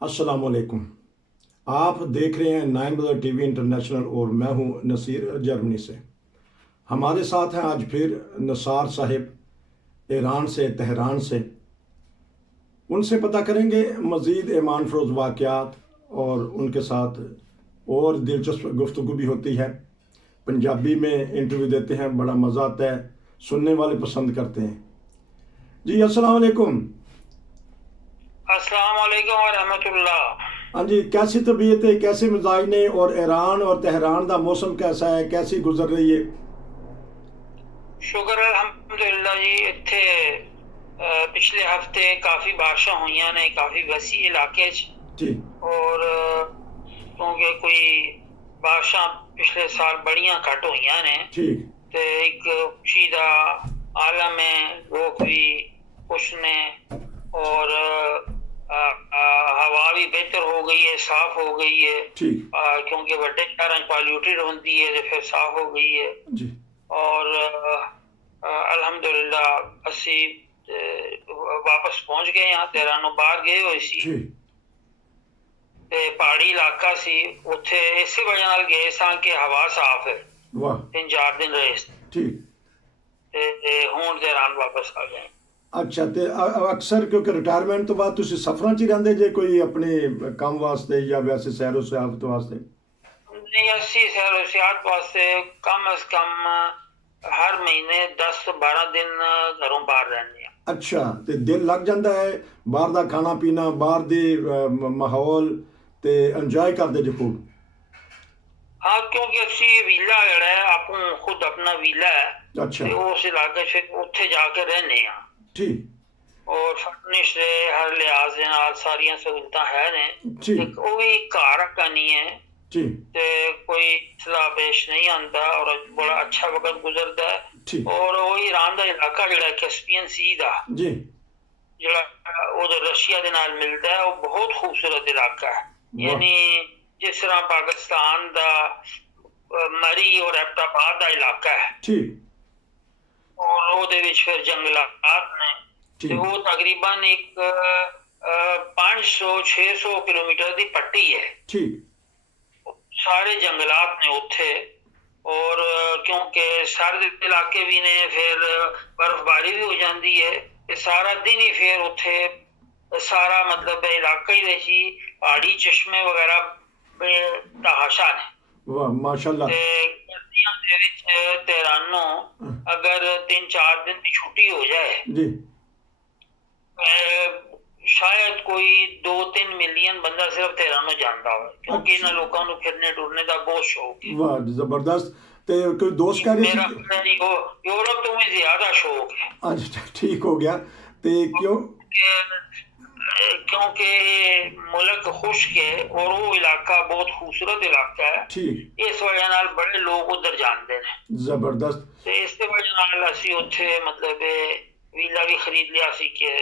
अस्सलाम वालेकुम। आप देख रहे हैं नाइन बदर टीवी इंटरनेशनल और मैं हूं नसीर जर्मनी से। हमारे साथ हैं आज फिर नसार साहिब ईरान से, तेहरान से। उनसे पता करेंगे मज़ीद ईमान फरोज़ वाक़यात और उनके साथ और दिलचस्प गुफ्तगू भी होती है। पंजाबी में इंटरव्यू देते हैं, बड़ा मज़ा आता है, सुनने वाले पसंद करते हैं। जी अस्सलाम वालेकुम। अस्सलाम वालेकुम व रहमतुल्लाह। हाँ जी, कैसी तबीयत है, कैसे मिजाज ने, और ईरान और तेहरान का मौसम कैसा है, कैसी गुजर रही है? शुक्र अल्हम्दुलिल्लाह जी। इत्थे पिछले हफ्ते काफ़ी बारिशां हुईयां ने काफ़ी वसी इलाके च। जी। और क्योंकि कोई बारिशां पिछले साल बड़ियां घट हुईयां ने ठीक। ते एक खुशी दा आलम है, लोग भी खुश ने। और हवा भी बेहतर हो गई है, साफ हो गई है। ठीक। क्योंकि वड्डे शहरां पॉल्यूटेड होंदी है तो फिर साफ हो गई है। जी। और अल्हम्दुलिल्लाह असी वापस पहुंच गए। यहाँ तेहरानों बाहर गए हुए सी ठीक। ते पहाड़ी इलाका सी, उत्थे इसे वजह नाल गए सां कि हवा साफ है। वाह। 3-4 दिन रहे ठीक। ते हुण तेहरान वापस आ गए। अच्छा, तो अक्सर क्योंकि रिटायरमेंट तो बाद तुसी सफरां च ही रहिंदे जे, कोई अपने काम वास्ते या वैसे सैरो सयाफत वास्ते? नहीं, अस्सी सैर सियाहत वास्ते कम अज कम हर महीने 10 तो 12 दिन घरों बाहर रहने हैं। अच्छा, तो दिल लग जाता है बाहर का खाना पीना, बाहर दे माहौल, ते इंजॉय करते जे खूब? हाँ, क्योंकि असी वीला जड़ा है आपू खुद अपना वीला है अच्छा। ते उस इलाके फिर उत्थे जाके रहने हैं। ठीक। और फर्निश है, हर लिहाज दे नाल सारियां सहूलतां है ने। ठीक। एक वो भी घर का नहीं है ठीक। ते कोई मसला पेश नहीं आता और बड़ा अच्छा वक्त गुजरता है। ठीक। और वो ईरान का इलाका जड़ा कैस्पियन सी दा जी। जड़ा उधर रशिया के नाल मिलता है, वो बहुत खूबसूरत इलाका है। वाह। यानी जिस तरह पाकिस्तान का मरी और एबटाबाद का इलाका है ठीक। और ਉਹਦੇ ਵਿੱਚ ਫਿਰ ਜੰਗਲਾਤ ਨੇ ਤੇ ठीक। ਉਹ ਤਕਰੀਬਨ ਇੱਕ 500-600 किलोमीटर ਦੀ पट्टी है। ठीक। सारे जंगलात ने उत्थे। और क्योंकि सर्द इलाके भी ने फिर बर्फबारी भी हो जाती है ते सारा दिन ही फिर उत्थे सारा मतलब इलाका ही पहाड़ी चश्मे वगैरह तहाशा ने। वाह माशाल्लाह। ते सर्दियों दे विच तेहरानों अगर 3-4 दिन की छुट्टी हो जाए जी। शायद कोई 2-3 मिलियन बंदा सिर्फ तेहरानों जानता हो, क्योंकि अच्छा। इन्होंने लोगों को फिरने टुरने का बहुत शौक है। वाह जबरदस्त। ते कोई दोस्त कह रहे सी मेरा कि यूरोप तो मुझे ज्यादा शौक है। अच्छा ठीक हो गया। ते क्यों? क्योंकि मुल्क खुश्क है और वो इलाका बहुत खूबसूरत इलाका ठीक। है। इस वजह नाल बड़े लोग उधर जानते हैं जबरदस्त। ते इस वजह नाल असी उत्थे मतलब वीला भी खरीद लिया सी कि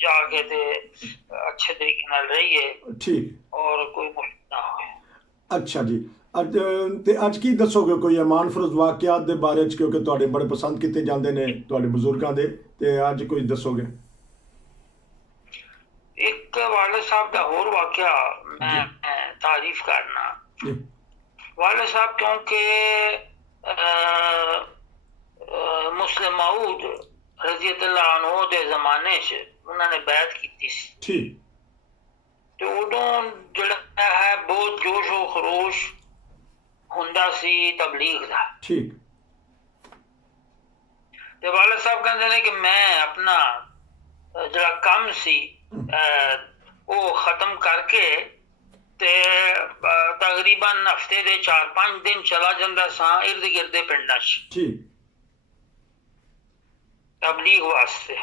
जाके ते अच्छे तरीके नाल रहिए ठीक। और कोई मुश्किल ना हो। अच्छा जी। अज ते अज की दसोगे कोई ईमान फरोज वाकयात दे बारे च, क्योंकि तुहाडे बड़े पसंद किए जाते हैं तुहाडे बुजुर्गों दे, ते अज कोई दसोगे? एक वाले साहब का होर वाकया जी। मैं तारीफ करना। जी। वाले साहब क्योंकि मुस्लिम माऊद रज़ियल्लाहु अन्हु दे जमाने च उन्होंने बैत की सी ठीक। तो उदों जड़ा है बहुत जोश व खरोश हुंदा सी तबलीग दा। ठीक। ते वाले साहब कहते हैं कि मैं अपना जड़ा कम सी वो खत्म करके ते तकरीबन हफ्ते दे 4-5 दिन चला जाता सा इर्द गिर्द पिंडां च ठीक। तबलीग वास्ते।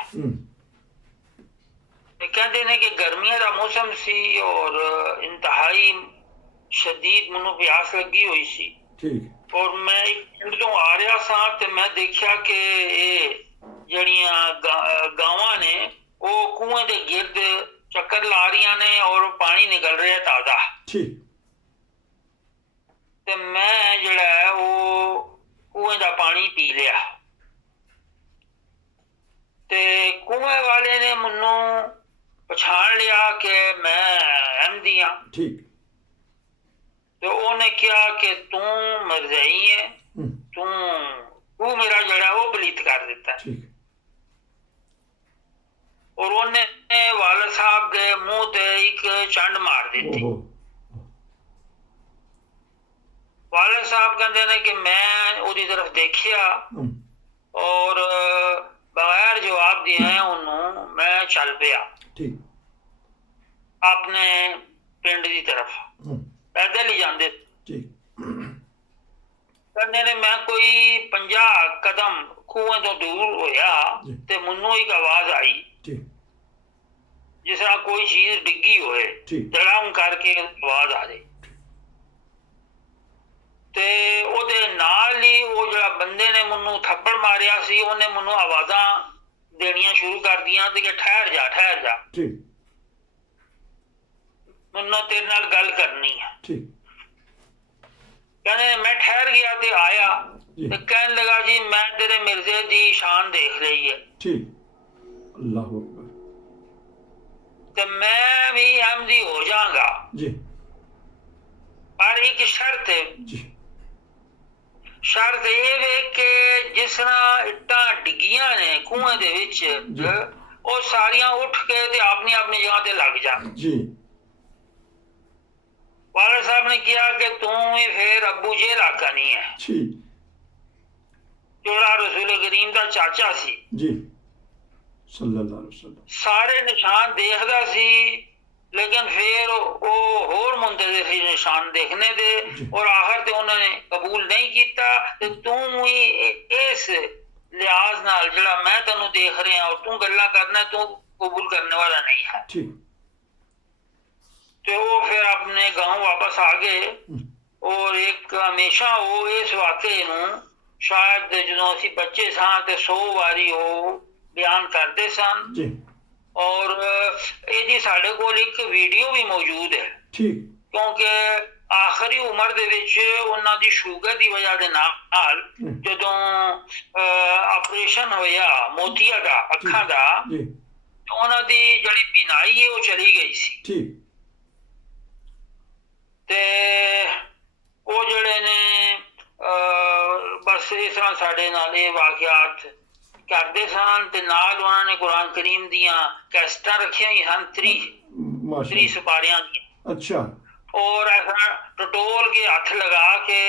कहते हैं कि गर्मियों का मौसम सी और इंतहाई शदीद मैनू प्यास लगी हुई सी। ठीक। और मैं एक पिंड तो आ रहा सा ते मैं देखा कि जड़ियां गावां ने वो कुएं दे गिर्द चक्कर ला रही ने और पानी निकल रहा है ताजा। ठीक। ते मैं जड़ा है वो कुएं का पानी पी लिया ते कुएं वाले ने मन्नू पछाण लिया कि मैं अहमदी हाँ। ठीक। तो उन्हें कहा कि तू मरजाई है, तू मेरा जड़ा वो पलीत कर देता है। ठीक। और उन्हें वाला साहब के मुंह ते एक चंड मार दी थी। ओहो। वाला साहब कहते ने कि मैं उदी तरफ देखिया और बगैर जवाब दिए उन्होंने मैं चल पिया ठीक। अपने पिंड की तरफ पैदल ही जाते। ठीक। कहते ने मैं कोई 50 कदम कुएं तो दूर होया ते मुन्नू एक आवाज आई ठीक। जिस तरह कोई चीज डिग्गी होए, धड़ाम करके आवाज आ जाए। ते ओदे नाल ही वो जड़ा बंदे ने मुन्नू थप्पड़ मारिया सी उन्हें मुन्नू आवाज़ां देनियां शुरू कर दियां ते कि ठहर जा ठहर जा, ठीक। मुन्नू तेरे नाल गल करनी है। ठीक। कहने मैं ठहर गया ते आया ते कहने लगा जी मैं तेरे मिर्जे दी शान देख रही है। ठीक। अल्लाह अकबर। ते मैं भी अहमदी हो जाऊंगा जी। पर एक शर्त है। जी। शर्त ये वे कि जिस तरह इट्टां डिगियां ने कुएं दे विच वो सारियां उठ के ते अपनी अपनी जगह ते लग जान। जी। वाला साहब ने किया कि तू ही फिर अबू जेल आका नहीं है, ठीक। जोड़ा रसूल करीम दा चाचा सी। जी सल्लल्लाहु अलैहि वसल्लम। सारे निशान देखदा सी लेकिन फिर वो होर मुंतज़िर सी निशान देखने दे और आखिर ते उन्होंने कबूल नहीं किया। ते तू ही इस लिहाज नाल जड़ा मैं तेनू देख रहा और तू गल्ला करना तू कबूल करने वाला नहीं है। ठीक। तो वो फिर अपने गांव वापस आ गए और एक हमेशा वो इस वाकये नू शायद जो असी बच्चे सा ते 100 वारी वो बयान करते सन जी। और ये साढ़े को एक वीडियो भी मौजूद है। ठीक। क्योंकि आखिरी उम्र दे विच उन्हां दी शुगर दी वजह दे नाल जदों ऑपरेशन होया मोतिया दा अखां दा तो उन्हां दी जड़ी बिनाई है वो चली गई सी। ठीक। ते वो जड़े ने बस इस तरह साढ़े नाल ये वाकयात करते सन ते नाल उन्होंने कुरान करीम दियां कैसेटां रखियां हुई सन 30 सुपारियां दी। अच्छा। और ऐसा टटोल के हथ लगा के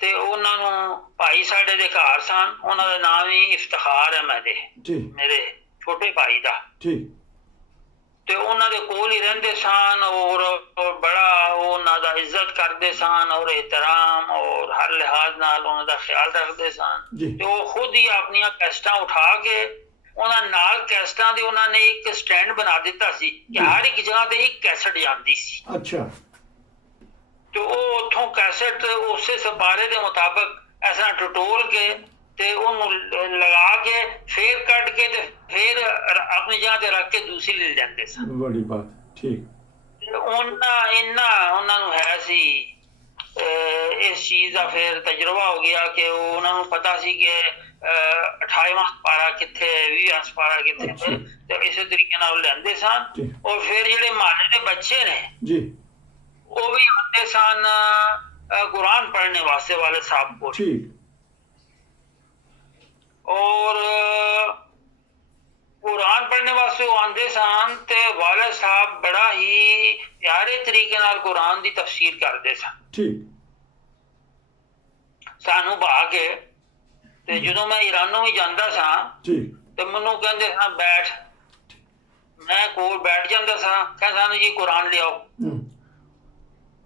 ते उन्होंने भाई साढ़े दे घर सन उन्हों का नाम ही इफ्तिखार है मेरे छोटे भाई दा। ठीक। ते उन्हों दे कोल ही रहंदे सन और बड़ा उन्हों दा इज्जत करते सन और एहतराम और हर लिहाज नाल उन्हों दा ख्याल रखते सन। ते वो खुद ही अपनी कैसेटां उठा के उन्होंने नाल कैसेटां दे उन्होंने एक स्टैंड बना दिता सी कि हर एक जगह ते एक कैसेट जांदी सी। अच्छा। तो वो उथों कैसेट उस सपारे के मुताबिक ऐसा टटोल के ते उन्होंने लगा के फिर कट के ते फिर अपनी जगह ते रख के दूसरी ले जाते सन। बड़ी बात। ठीक। उन्होंने है सी इस चीज का फिर तजुर्बा हो गया कि उन्होंने पता सी कि 28वां पारा किथे 20वां पारा किथे ते इस तरीके नाल लेंदे सन। और फिर जेडे महल्ले के बच्चे ने जी वो भी आते सन कुरान पढ़ने वास्ते वाले साहब को। ठीक। और कुरान पढ़ने वास्ते वो आंदे सन ते वाले साहब बड़ा ही प्यारे तरीके नाल कुरान दी तफसीर करते सन। ठीक। सानू बहा के ते जदों मैं ईरानों भी जांदा सा ते मैनू कहंदे सा बैठ, मैं कोल बैठ जांदा सा। कहंदे सन जी कुरान ले आओ।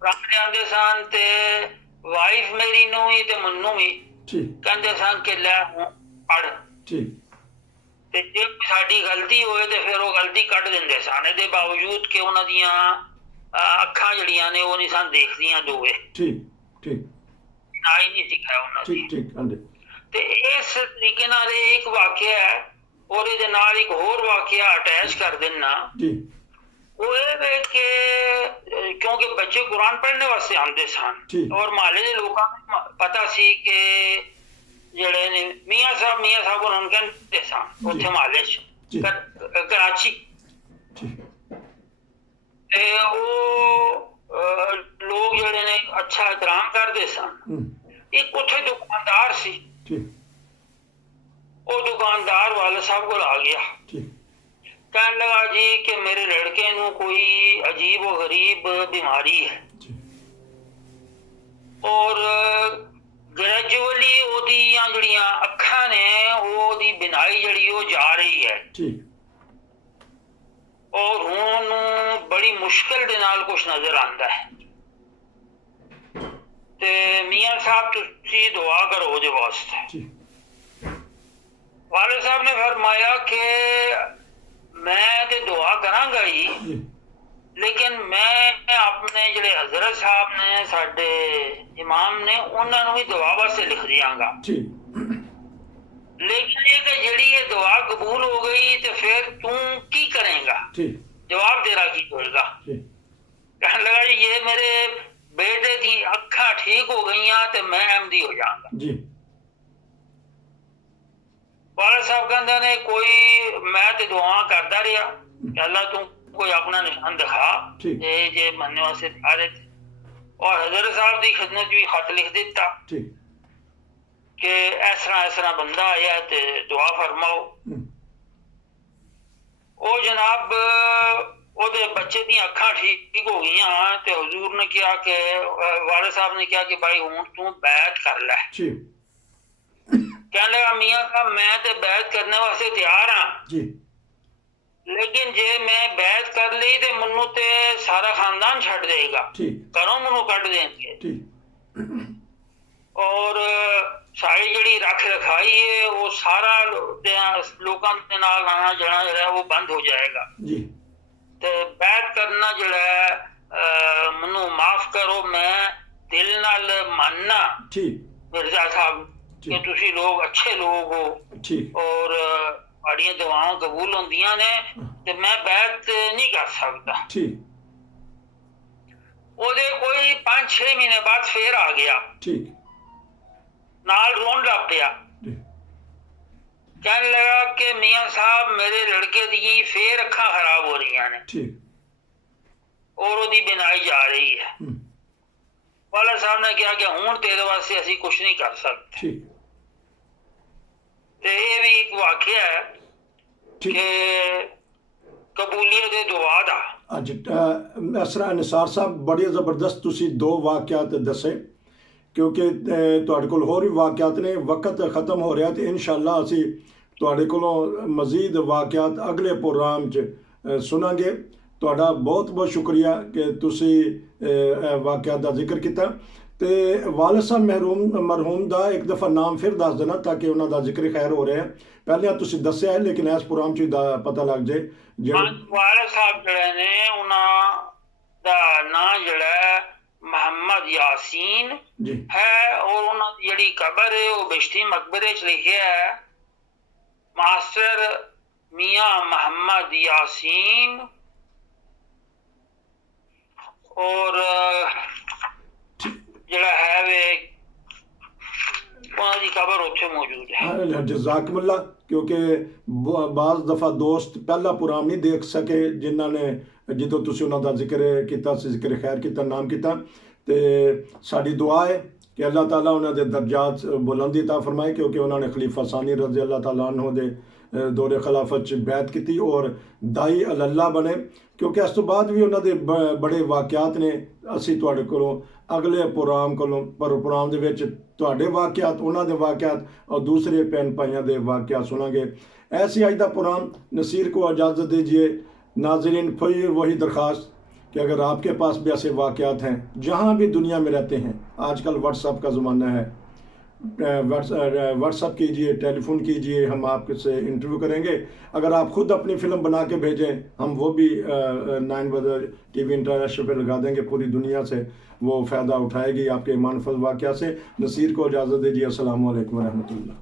कुरान ले आंदे सन ते वाइफ मेरी नू ही ते मन्नू भी कहंदे सन कि ले पढ़। ठीक। ते जे साडी गलती होए ते फिर वो गलती कट दिंदे सन। इहदे बावजूद कि उन्हां दियां अखां जड़ियां ने वो नहीं सन देखदियां दोए। ठीक। ठीक। नाई नहीं सिखाया उन्हां दी। ठीक। ठीक। ते इस तरीके नाल एक वाकया है और इहदे नाल एक होर वाकया अटैच कर देना जी। वो ये कि क्योंकि बच्चे कुरान पढ़ने वास्ते आंदे सन और महल्ले के लोगों को पता सी कि जेड़े ने मियां साहब उन्होंने कहते सन उत्थे महल्ले च कराची ਤੇ ਉਹ ਲੋਕ ਜਿਹੜੇ ਨੇ ਅੱਛਾ ਇਤਰਾਮ ਕਰਦੇ ਸਨ। ਇੱਕ ਉੱਥੇ ਦੁਕਾਨਦਾਰ ਸੀ, ਉਹ ਦੁਕਾਨਦਾਰ ਵਾਲੇ ਸਾਹਿਬ ਕੋਲ ਆ ਗਿਆ, कहने लगा जी कि मेरे लड़के ਨੂੰ कोई अजीब व गरीब बीमारी है और ग्रेजुअली ਉਹਦੀਆਂ ਜਿਹੜੀਆਂ ਅੱਖਾਂ ਨੇ ਉਹਦੀ ਬਿਨਾਈ ਜਿਹੜੀ ਉਹ ਜਾ ਰਹੀ ਹੈ ਔਰ ਹੁਣ ਉਹਨੂੰ ਬੜੀ ਮੁਸ਼ਕਲ ਦੇ ਨਾਲ ਕੁਝ ਨਜ਼ਰ ਆਉਂਦਾ ਹੈ ਤੇ ਮੀਆਂ ਸਾਹਿਬ ਤੁਸੀਂ ਦੁਆ ਕਰੋ ਉਹਦੇ ਵਾਸਤੇ। वाले साहब ने फरमाया कि मैं तो दुआ करांगा ही, लेकिन मैं अपने ਜਿਹੜੇ हजरत साहब ने साडे इमाम ने ਉਹਨਾਂ ਨੂੰ ਵੀ दुआ वास्ते लिख दियांगा। लेकिन ये कि ਜਿਹੜੀ ये दुआ कबूल हो गई तो फिर तू की करेगा, जवाब तेरा की होएगा। कहने लगा जी ये मेरे बेटे दी अखा ठीक हो गई तो मैं अहमदी हो जाऊंगा। वाला साहब कहते ने कोई मैं तो दुआ करता रहा कि अल्लाह तू कोई अपना निशान दिखा जे मनने वास्ते आ रहे थे। और हजरत साहब की खिदमत भी खत लिख दिता कि इस तरह बंदा आया ते दुआ फरमाओ। ओ जनाब ओदे बच्चे दी अखा ठीक हो गई ते हुजूर ने कहा कि वाले साहब ने कहा कि भाई हुण तू बैत कर लै। कहने लगा मियां साहब मैं तो बैत करने वास्ते तैयार हाँ, लेकिन जे मैं बैत कर ली तो मनु ते सारा खानदान छड़ देगा, घरों मनु कट देंगे और सारी जड़ी रख रखाई है वो सारा लोगों के नाल आना जाना जो है वो बंद हो जाएगा। ते बैत करना जो है मनु माफ करो, मैं दिल नाल मानना मिर्जा साहब कि तुसी लोग अच्छे लोग हो और आड़ियां दुआवां कबूल होंदियां ने ते मैं बैत नहीं कर सकता। ओदे कोई 5-6 महीने बाद फिर आ गया, नाल रोन लग पिया। कहने लगा कि मियां साहब मेरे लड़के दी फिर अखा खराब हो रही ने और ओदी बिनाई जा रही है। वाला साहब ने कहा कि हुण तेरे वास्ते असी कुछ नहीं कर सकते। ते ये भी एक वाकया है कि कबूलियत दुआ दा। अज इस तरह निसार साहब बड़े जबरदस्त तुसी 2 वाकयात दसे, क्योंकि तुहाडे कोल होर भी वाकयात ने, वक्त खत्म हो रहा तो इंशाअल्लाह असी तुहाडे कोलों मजीद वाकयात अगले प्रोग्राम च सुनांगे। तुहाडा बहुत बहुत शुक्रिया कि तुसी वाकयात का जिक्र किया। तो वालिद साहब मरहूम का एक दफ़ा नाम फिर दस देना ताकि उन्होंने जिक्र खैर हो रहा है। पहले तुसी दस्या है लेकिन इस प्रोग्राम च पता लग जाए। वालिद साहब जड़े ने उन्होंने नाम जड़ा मोहम्मद यासीन है और उन्होंने जड़ी कबर है वो बिश्ती मकबरे च लिखे है मास्टर मियां मोहम्मद यासीन और जड़ा है वे उन्होंने कबर उत्थे मौजूद है। जज़ाकमुल्लाह, क्योंकि बाज़ दफ़ा दोस्त पहला प्रोग्राम नहीं देख सके जिन्होंने जो तुसी उन्होंने जिक्र किया, जिक्र खैर किया, नाम किया। तो साड़ी दुआ है कि अल्लाह ताला उन्होंने दर्जात बुलंदी अता फरमाए, क्योंकि उन्होंने खलीफा सानी रज़ी अल्लाह ताला अन्हु दे दौरे खिलाफत बैत की और दाई अल्लाह बने। क्योंकि इस तो बाद भी उन्होंने बड़े वाकयात ने, असी तुहाडे कोलों अगले प्रोग्राम दे तुहाडे वाकयात, उन्होंने वाकयात और दूसरे भैन भाइयों के वाकयात सुनांगे। ऐसी अज का प्रोग्राम नसीर को इजाज़त दीजिए। नाज़रीन, फिर वही दरख्वास्त कि अगर आपके पास भी ऐसे वाकयात हैं जहाँ भी दुनिया में रहते हैं, आजकल व्हाट्सअप का ज़माना है, व्हाट्सअप कीजिए, टेलीफोन कीजिए, हम आपसे इंटरव्यू करेंगे। अगर आप खुद अपनी फ़िल्म बना के भेजें, हम वो भी 9 बजे TV इंटरनेशनल पे लगा देंगे। पूरी दुनिया से वो फ़ायदा उठाएगी आपके मानफज वाक़या से। नसीर को इजाज़त दीजिए। अस्सलामु अलैकुम व रहमतुल्लाह।